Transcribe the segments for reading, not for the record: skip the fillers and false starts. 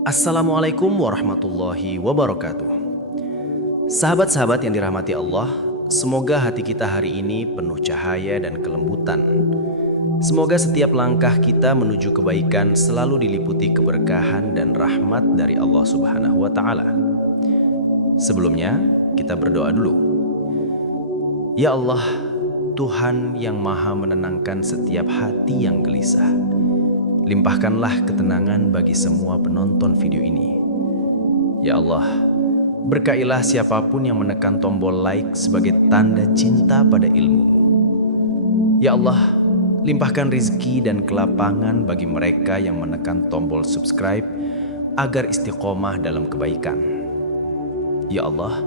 Assalamualaikum warahmatullahi wabarakatuh. Sahabat-sahabat yang dirahmati Allah, semoga hati kita hari ini penuh cahaya dan kelembutan. Semoga setiap langkah kita menuju kebaikan selalu diliputi keberkahan dan rahmat dari Allah Subhanahu wa Ta'ala. Sebelumnya, kita berdoa dulu. Ya Allah, Tuhan yang Maha menenangkan setiap hati yang gelisah. Limpahkanlah ketenangan bagi semua penonton video ini. Ya Allah, berkailah siapapun yang menekan tombol like sebagai tanda cinta pada ilmu-Mu. Ya Allah, limpahkan rizki dan kelapangan bagi mereka yang menekan tombol subscribe agar istiqomah dalam kebaikan. Ya Allah,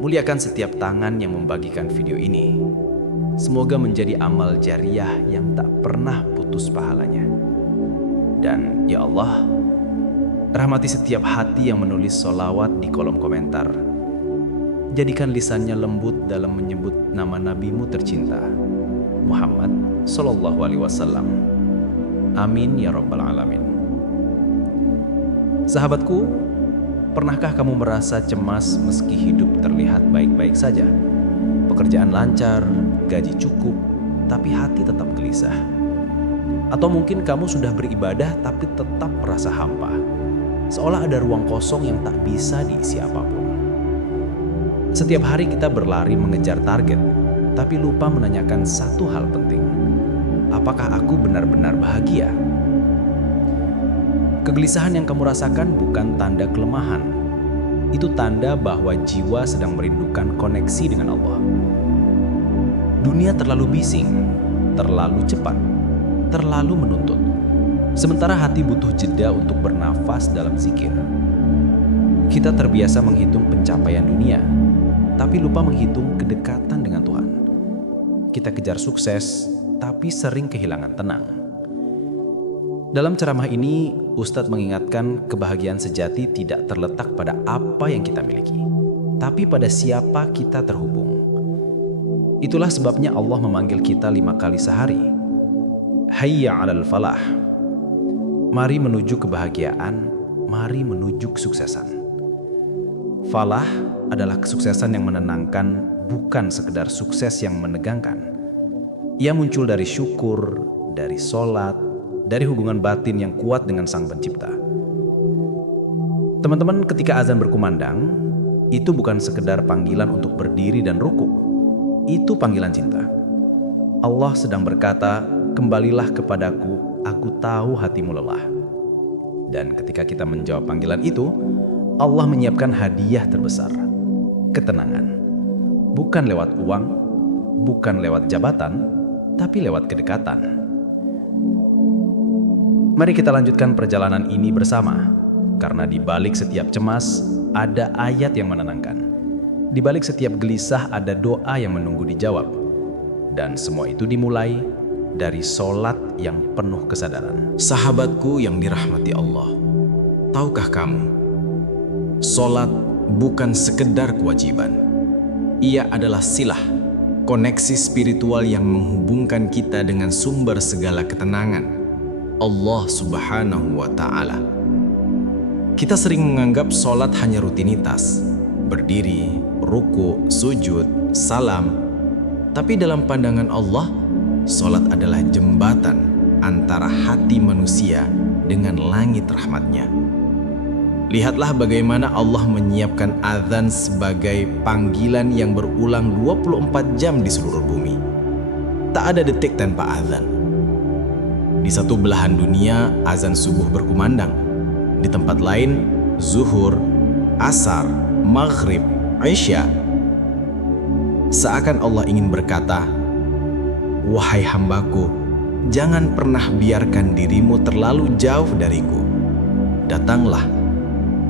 muliakan setiap tangan yang membagikan video ini. Semoga menjadi amal jariah yang tak pernah putus pahalanya. Dan ya Allah, rahmati setiap hati yang menulis sholawat di kolom komentar. Jadikan lisannya lembut dalam menyebut nama Nabi-Mu tercinta, Muhammad Sallallahu Alaihi Wasallam. Amin ya Rabbal Alamin. Sahabatku, pernahkah kamu merasa cemas meski hidup terlihat baik-baik saja? Pekerjaan lancar, gaji cukup, tapi hati tetap gelisah. Atau mungkin kamu sudah beribadah tapi tetap merasa hampa, seolah ada ruang kosong yang tak bisa diisi apapun. Setiap hari kita berlari mengejar target, tapi lupa menanyakan satu hal penting. Apakah aku benar-benar bahagia? Kegelisahan yang kamu rasakan bukan tanda kelemahan. Itu tanda bahwa jiwa sedang merindukan koneksi dengan Allah. Dunia terlalu bising, terlalu cepat, terlalu menuntut. Sementara hati butuh jeda untuk bernafas dalam zikir. Kita terbiasa menghitung pencapaian dunia, tapi lupa menghitung kedekatan dengan Tuhan. Kita kejar sukses, tapi sering kehilangan tenang. Dalam ceramah ini, Ustadz mengingatkan kebahagiaan sejati tidak terletak pada apa yang kita miliki, tapi pada siapa kita terhubung. Itulah sebabnya Allah memanggil kita 5 kali sehari. Hayya 'alal falah. Mari menuju kebahagiaan, mari menuju kesuksesan. Falah adalah kesuksesan yang menenangkan, bukan sekedar sukses yang menegangkan. Ia muncul dari syukur, dari sholat, dari hubungan batin yang kuat dengan Sang Pencipta. Teman-teman, ketika azan berkumandang, itu bukan sekedar panggilan untuk berdiri dan ruku. Itu panggilan cinta. Allah sedang berkata, "Kembalilah kepadaku, aku tahu hatimu lelah." Dan ketika kita menjawab panggilan itu, Allah menyiapkan hadiah terbesar, ketenangan. Bukan lewat uang, bukan lewat jabatan, tapi lewat kedekatan. Mari kita lanjutkan perjalanan ini bersama, karena di balik setiap cemas ada ayat yang menenangkan. Di balik setiap gelisah ada doa yang menunggu dijawab. Dan semua itu dimulai dari sholat yang penuh kesadaran. Sahabatku yang dirahmati Allah, tahukah kamu, sholat bukan sekedar kewajiban. Ia adalah silah, koneksi spiritual yang menghubungkan kita dengan sumber segala ketenangan, Allah Subhanahu wa Ta'ala. Kita sering menganggap sholat hanya rutinitas, berdiri, ruku, sujud, salam. Tapi dalam pandangan Allah, sholat adalah jembatan antara hati manusia dengan langit rahmatnya. Lihatlah bagaimana Allah menyiapkan azan sebagai panggilan yang berulang 24 jam di seluruh bumi. Tak ada detik tanpa azan. Di satu belahan dunia, azan subuh berkumandang. Di tempat lain, zuhur, asar, maghrib, isya. Seakan Allah ingin berkata, "Wahai hambaku, jangan pernah biarkan dirimu terlalu jauh dariku. Datanglah,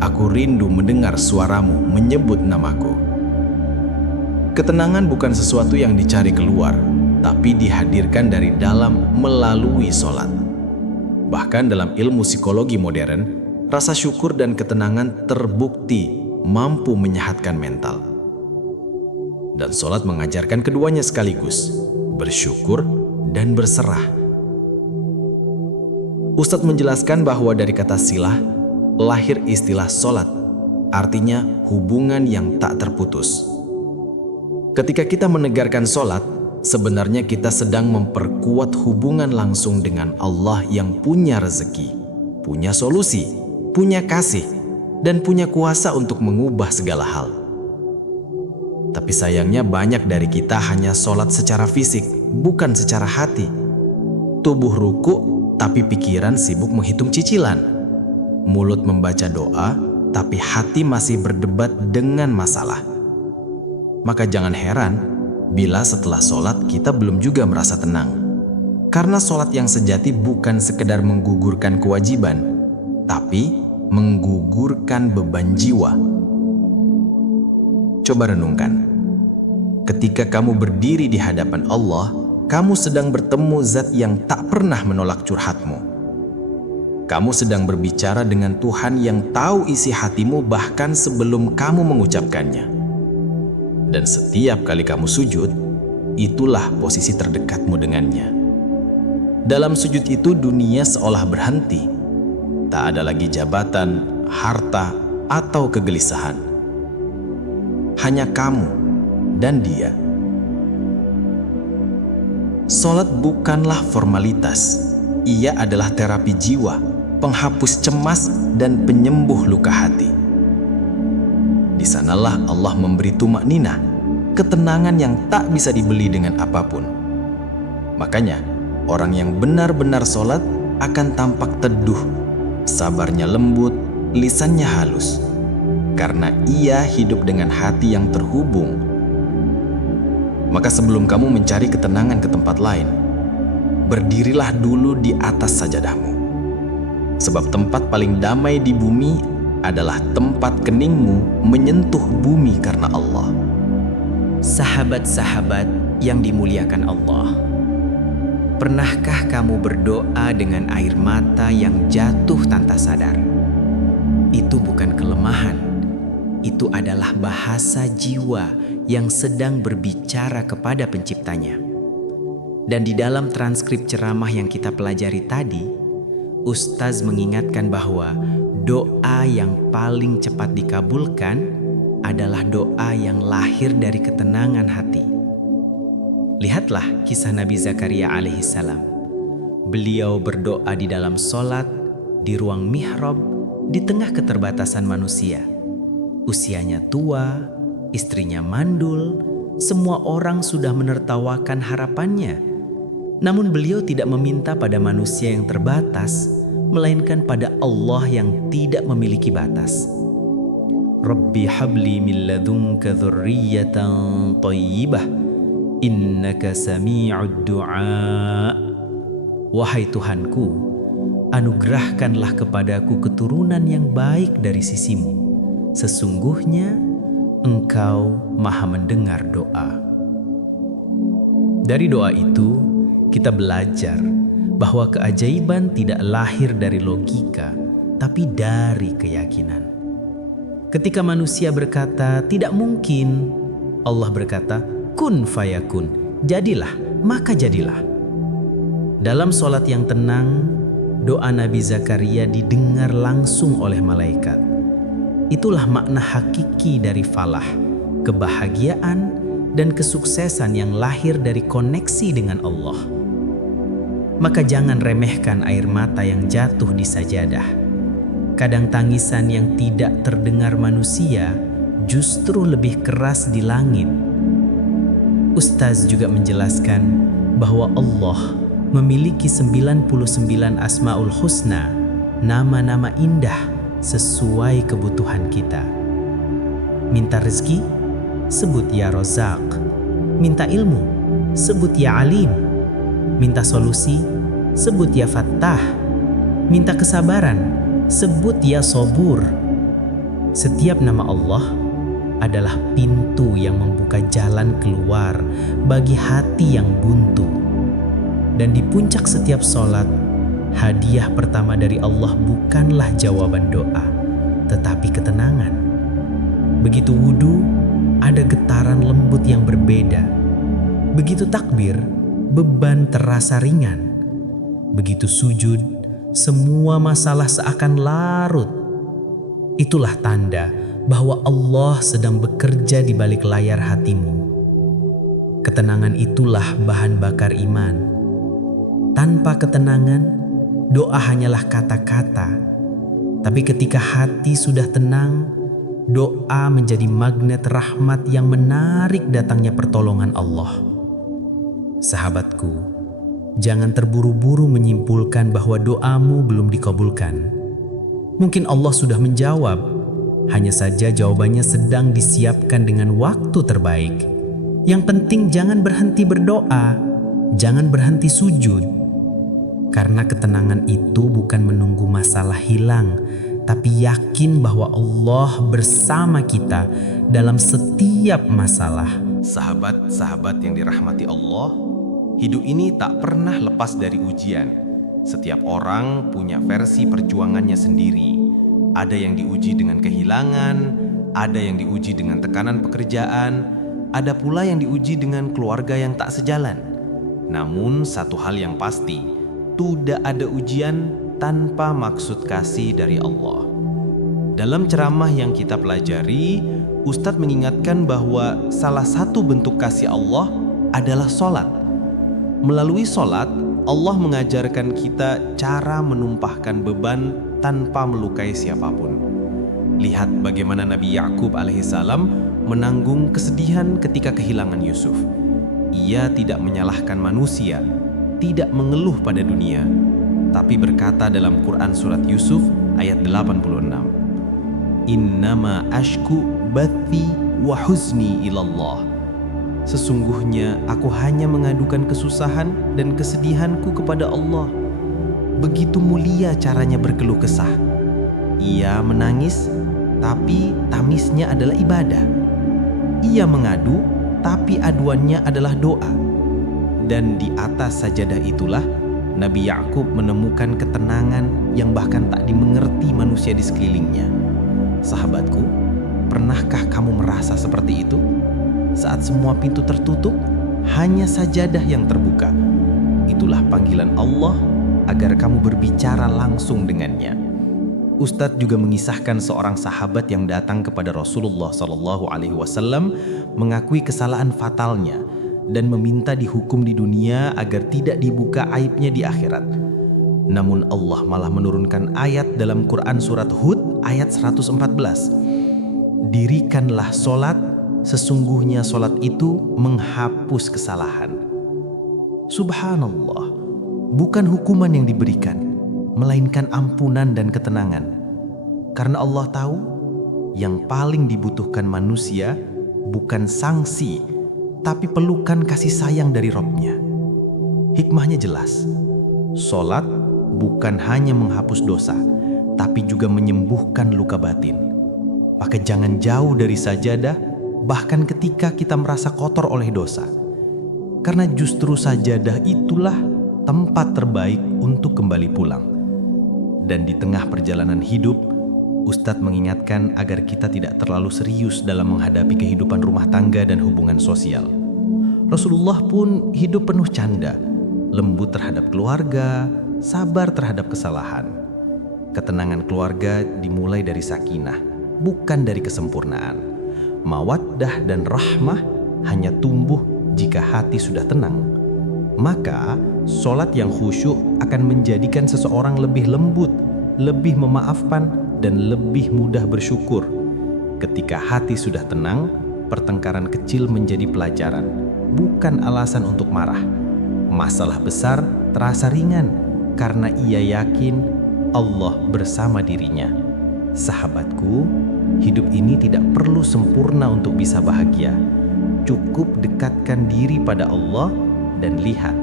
aku rindu mendengar suaramu menyebut namaku." Ketenangan bukan sesuatu yang dicari keluar, tapi dihadirkan dari dalam melalui sholat. Bahkan dalam ilmu psikologi modern, rasa syukur dan ketenangan terbukti mampu menyehatkan mental. Dan sholat mengajarkan keduanya sekaligus, bersyukur dan berserah. Ustadz menjelaskan bahwa dari kata silah, lahir istilah solat, artinya hubungan yang tak terputus. Ketika kita menegarkan solat, sebenarnya kita sedang memperkuat hubungan langsung dengan Allah yang punya rezeki, punya solusi, punya kasih, dan punya kuasa untuk mengubah segala hal. Tapi sayangnya banyak dari kita hanya solat secara fisik, bukan secara hati. Tubuh ruku, tapi pikiran sibuk menghitung cicilan. Mulut membaca doa, tapi hati masih berdebat dengan masalah. Maka jangan heran bila setelah sholat kita belum juga merasa tenang. Karena sholat yang sejati bukan sekedar menggugurkan kewajiban, tapi menggugurkan beban jiwa. Coba renungkan. Ketika kamu berdiri di hadapan Allah, kamu sedang bertemu zat yang tak pernah menolak curhatmu. Kamu sedang berbicara dengan Tuhan yang tahu isi hatimu bahkan sebelum kamu mengucapkannya. Dan setiap kali kamu sujud, itulah posisi terdekatmu dengannya. Dalam sujud itu dunia seolah berhenti. Tak ada lagi jabatan, harta, atau kegelisahan. Hanya kamu dan Dia. Salat bukanlah formalitas. Ia adalah terapi jiwa, penghapus cemas, dan penyembuh luka hati. Di sanalah Allah memberi tumakninah, ketenangan yang tak bisa dibeli dengan apapun. Makanya, orang yang benar-benar sholat akan tampak teduh, sabarnya lembut, lisannya halus. Karena ia hidup dengan hati yang terhubung. Maka sebelum kamu mencari ketenangan ke tempat lain, berdirilah dulu di atas sajadahmu. Sebab tempat paling damai di bumi adalah tempat keningmu menyentuh bumi karena Allah. Sahabat-sahabat yang dimuliakan Allah, pernahkah kamu berdoa dengan air mata yang jatuh tanpa sadar? Itu bukan kelemahan, itu adalah bahasa jiwa yang sedang berbicara kepada penciptanya. Dan di dalam transkrip ceramah yang kita pelajari tadi, Ustaz mengingatkan bahwa doa yang paling cepat dikabulkan adalah doa yang lahir dari ketenangan hati. Lihatlah kisah Nabi Zakaria alaihissalam. Beliau berdoa di dalam sholat, di ruang mihrab, di tengah keterbatasan manusia. Usianya tua, istrinya mandul, semua orang sudah menertawakan harapannya. Namun beliau tidak meminta pada manusia yang terbatas, melainkan pada Allah yang tidak memiliki batas. Rabbi habli min ladunka dzurriyyatan thayyibah innaka sami'ud du'a. Wahai Tuhanku, anugerahkanlah kepadaku keturunan yang baik dari sisimu. Sesungguhnya Engkau Maha mendengar doa. Dari doa itu, kita belajar bahwa keajaiban tidak lahir dari logika, tapi dari keyakinan. Ketika manusia berkata, tidak mungkin, Allah berkata, kun fayakun, jadilah, maka jadilah. Dalam sholat yang tenang, doa Nabi Zakaria didengar langsung oleh malaikat. Itulah makna hakiki dari falah, kebahagiaan, dan kesuksesan yang lahir dari koneksi dengan Allah. Maka jangan remehkan air mata yang jatuh di sajadah. Kadang tangisan yang tidak terdengar manusia justru lebih keras di langit. Ustaz juga menjelaskan bahwa Allah memiliki 99 Asmaul Husna, nama-nama indah sesuai kebutuhan kita. Minta rezeki, sebut ya Razak. Minta ilmu, sebut ya Alim. Minta solusi, sebut ya Fattah. Minta kesabaran, sebut ya Sabur. Setiap nama Allah adalah pintu yang membuka jalan keluar bagi hati yang buntu. Dan di puncak setiap sholat, hadiah pertama dari Allah bukanlah jawaban doa, tetapi ketenangan. Begitu wudu, ada getaran lembut yang berbeda. Begitu takbir, beban terasa ringan. Begitu sujud, semua masalah seakan larut. Itulah tanda bahwa Allah sedang bekerja di balik layar hatimu. Ketenangan itulah bahan bakar iman. Tanpa ketenangan, doa hanyalah kata-kata. Tapi ketika hati sudah tenang, doa menjadi magnet rahmat yang menarik datangnya pertolongan Allah. Sahabatku, jangan terburu-buru menyimpulkan bahwa doamu belum dikabulkan. Mungkin Allah sudah menjawab, hanya saja jawabannya sedang disiapkan dengan waktu terbaik. Yang penting jangan berhenti berdoa, jangan berhenti sujud. Karena ketenangan itu bukan menunggu masalah hilang, tapi yakin bahwa Allah bersama kita dalam setiap masalah. Sahabat-sahabat yang dirahmati Allah, hidup ini tak pernah lepas dari ujian. Setiap orang punya versi perjuangannya sendiri. Ada yang diuji dengan kehilangan, ada yang diuji dengan tekanan pekerjaan, ada pula yang diuji dengan keluarga yang tak sejalan. Namun satu hal yang pasti, tidak ada ujian tanpa maksud kasih dari Allah. Dalam ceramah yang kita pelajari, Ustadz mengingatkan bahwa salah satu bentuk kasih Allah adalah sholat. Melalui sholat, Allah mengajarkan kita cara menumpahkan beban tanpa melukai siapapun. Lihat bagaimana Nabi Yakub alaihissalam menanggung kesedihan ketika kehilangan Yusuf. Ia tidak menyalahkan manusia, tidak mengeluh pada dunia, tapi berkata dalam Quran surat Yusuf ayat 86, Innama ashku bathi wa huzni ilallah. Sesungguhnya aku hanya mengadukan kesusahan dan kesedihanku kepada Allah. Begitu mulia caranya berkeluh kesah. Ia menangis, tapi tangisnya adalah ibadah. Ia mengadu, tapi aduannya adalah doa. Dan di atas sajadah itulah Nabi Yakub menemukan ketenangan yang bahkan tak dimengerti manusia di sekelilingnya. Sahabatku, pernahkah kamu merasa seperti itu? Saat semua pintu tertutup, hanya sajadah yang terbuka. Itulah panggilan Allah agar kamu berbicara langsung dengannya. Ustadz juga mengisahkan seorang sahabat yang datang kepada Rasulullah SAW mengakui kesalahan fatalnya dan meminta dihukum di dunia agar tidak dibuka aibnya di akhirat. Namun Allah malah menurunkan ayat dalam Quran surat Hud ayat 114. Dirikanlah solat, sesungguhnya solat itu menghapus kesalahan. Subhanallah, bukan hukuman yang diberikan, melainkan ampunan dan ketenangan. Karena Allah tahu yang paling dibutuhkan manusia bukan sanksi, tapi pelukan kasih sayang dari Rabb-Nya. Hikmahnya jelas. Solat bukan hanya menghapus dosa, tapi juga menyembuhkan luka batin. Maka jangan jauh dari sajadah, bahkan ketika kita merasa kotor oleh dosa. Karena justru sajadah itulah tempat terbaik untuk kembali pulang. Dan di tengah perjalanan hidup, Ustadz mengingatkan agar kita tidak terlalu serius dalam menghadapi kehidupan rumah tangga dan hubungan sosial. Rasulullah pun hidup penuh canda, lembut terhadap keluarga, sabar terhadap kesalahan. Ketenangan keluarga dimulai dari sakinah, bukan dari kesempurnaan. Mawaddah dan rahmah hanya tumbuh jika hati sudah tenang. Maka sholat yang khusyuk akan menjadikan seseorang lebih lembut, lebih memaafkan, dan lebih mudah bersyukur. Ketika hati sudah tenang, pertengkaran kecil menjadi pelajaran, bukan alasan untuk marah. Masalah besar terasa ringan karena ia yakin Allah bersama dirinya. Sahabatku, hidup ini tidak perlu sempurna untuk bisa bahagia. Cukup dekatkan diri pada Allah dan lihat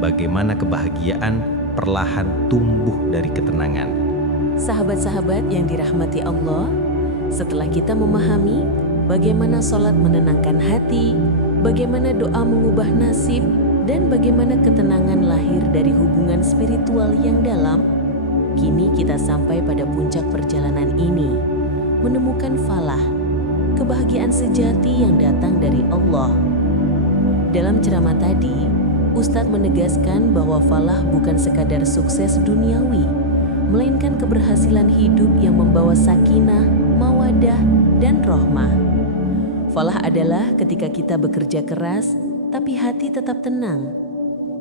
bagaimana kebahagiaan perlahan tumbuh dari ketenangan. Sahabat-sahabat yang dirahmati Allah, setelah kita memahami bagaimana sholat menenangkan hati, bagaimana doa mengubah nasib, dan bagaimana ketenangan lahir dari hubungan spiritual yang dalam, kini kita sampai pada puncak perjalanan ini, menemukan falah, kebahagiaan sejati yang datang dari Allah. Dalam ceramah tadi, Ustadz menegaskan bahwa falah bukan sekadar sukses duniawi, melainkan keberhasilan hidup yang membawa sakinah, mawadah, dan rohmah. Falah adalah ketika kita bekerja keras, tapi hati tetap tenang.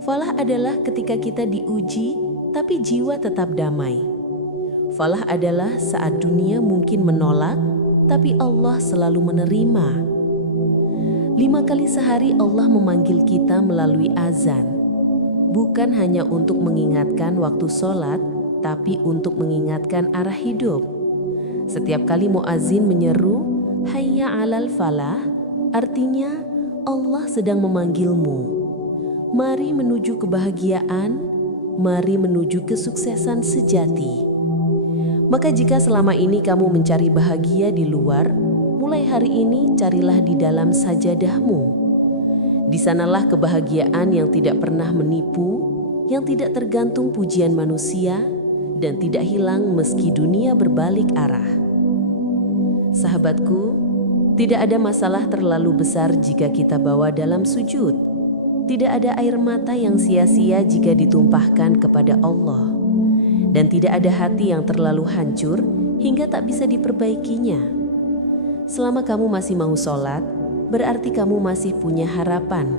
Falah adalah ketika kita diuji, tapi jiwa tetap damai. Falah adalah saat dunia mungkin menolak, tapi Allah selalu menerima. 5 kali sehari Allah memanggil kita melalui azan. Bukan hanya untuk mengingatkan waktu sholat, tapi untuk mengingatkan arah hidup. Setiap kali muazin menyeru, hayya 'alal falah, artinya Allah sedang memanggilmu. Mari menuju kebahagiaan, mari menuju kesuksesan sejati. Maka jika selama ini kamu mencari bahagia di luar, mulai hari ini carilah di dalam sajadahmu. Di sanalah kebahagiaan yang tidak pernah menipu, yang tidak tergantung pujian manusia, dan tidak hilang meski dunia berbalik arah. Sahabatku, tidak ada masalah terlalu besar jika kita bawa dalam sujud. Tidak ada air mata yang sia-sia jika ditumpahkan kepada Allah. Dan tidak ada hati yang terlalu hancur hingga tak bisa diperbaikinya. Selama kamu masih mau sholat, berarti kamu masih punya harapan.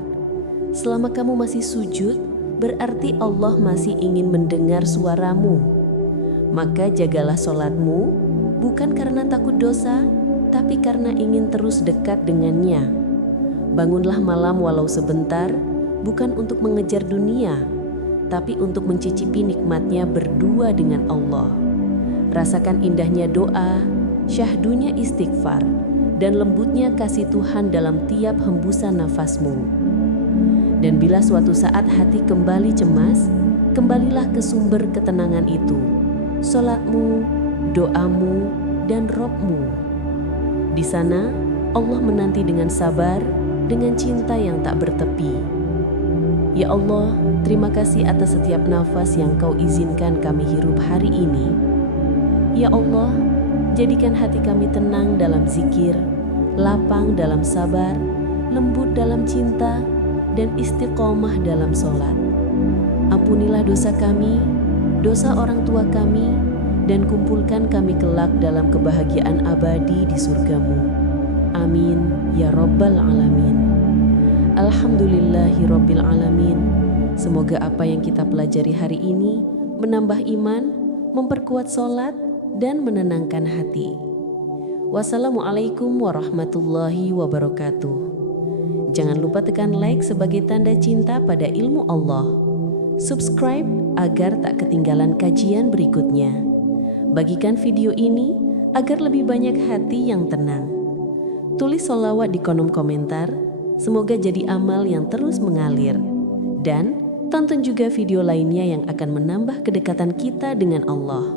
Selama kamu masih sujud, berarti Allah masih ingin mendengar suaramu. Maka jagalah sholatmu, bukan karena takut dosa, tapi karena ingin terus dekat dengannya. Bangunlah malam walau sebentar, bukan untuk mengejar dunia, tapi untuk mencicipi nikmatnya berdua dengan Allah. Rasakan indahnya doa, syahdunya istighfar, dan lembutnya kasih Tuhan dalam tiap hembusan nafasmu. Dan bila suatu saat hati kembali cemas, kembalilah ke sumber ketenangan itu, sholatmu, doamu, dan Robmu. Di sana, Allah menanti dengan sabar, dengan cinta yang tak bertepi. Ya Allah, terima kasih atas setiap nafas yang Kau izinkan kami hirup hari ini. Ya Allah, jadikan hati kami tenang dalam zikir, lapang dalam sabar, lembut dalam cinta, dan istiqomah dalam sholat. Ampunilah dosa kami, dosa orang tua kami, dan kumpulkan kami kelak dalam kebahagiaan abadi di surgamu. Amin, ya Rabbal Alamin. Alhamdulillahi Rabbil Alamin. Semoga apa yang kita pelajari hari ini menambah iman, memperkuat sholat, dan menenangkan hati. Wassalamualaikum warahmatullahi wabarakatuh. Jangan lupa tekan like sebagai tanda cinta pada ilmu Allah. Subscribe agar tak ketinggalan kajian berikutnya. Bagikan video ini agar lebih banyak hati yang tenang. Tulis sholawat di kolom komentar. Semoga jadi amal yang terus mengalir. Dan tonton juga video lainnya yang akan menambah kedekatan kita dengan Allah.